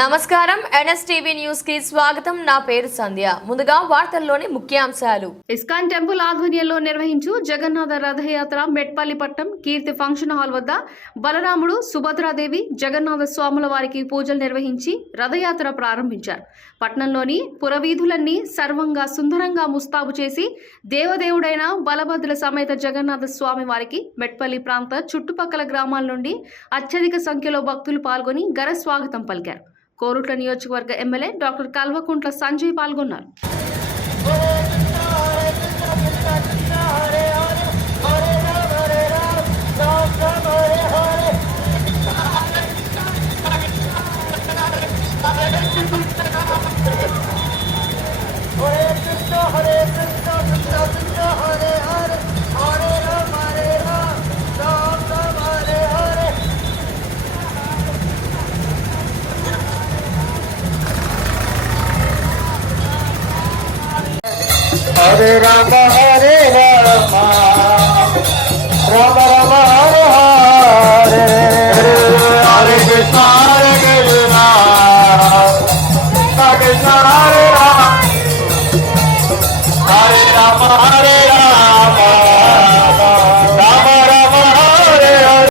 నమస్కారం NSTV news కి స్వాగతం. నా పేరు సంధ్య. ముందుగా వార్తల్లోని ముఖ్యాంశాలు. ఇస్కాన్ టెంపుల్ ఆధ్వర్యంలో నిర్వహించు జగన్నాథ రథయాత్ర మెట్పల్లి పట్టణం కీర్తి ఫంక్షన్ హాల్ వద్ద బలరాముడు, సుభద్రాదేవి, జగన్నాథ స్వాముల వారికి పూజలు నిర్వహించి రథయాత్ర ప్రారంభించారు. పట్టణంలోని పురవీధులన్నీ సర్వంగా సుందరంగా ముస్తాబు చేసి దేవదేవుడైన బలభద్ర సమేత జగన్నాథ స్వామి వారికి మెట్పల్లి ప్రాంత చుట్టుపక్కల గ్రామాల నుండి అత్యధిక సంఖ్యలో భక్తులు పాల్గొని ఘన స్వాగతం పలికారు. కోరుట్ల నియోజకవర్గ ఎమ్మెల్యే డాక్టర్ కల్వకుంట్ల సంజయ్ పాల్గొన్నారు. Hare Rama Hare Rama Rama Rama Hare Hare Hare Krishna Hare Krishna Krishna Hare Rama Hare Rama Hare Rama Rama Rama Hare Hare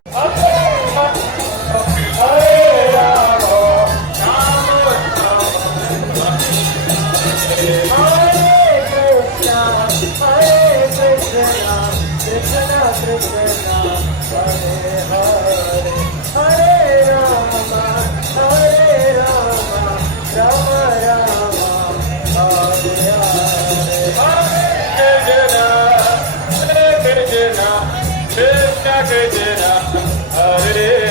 Krishna Krishna Hare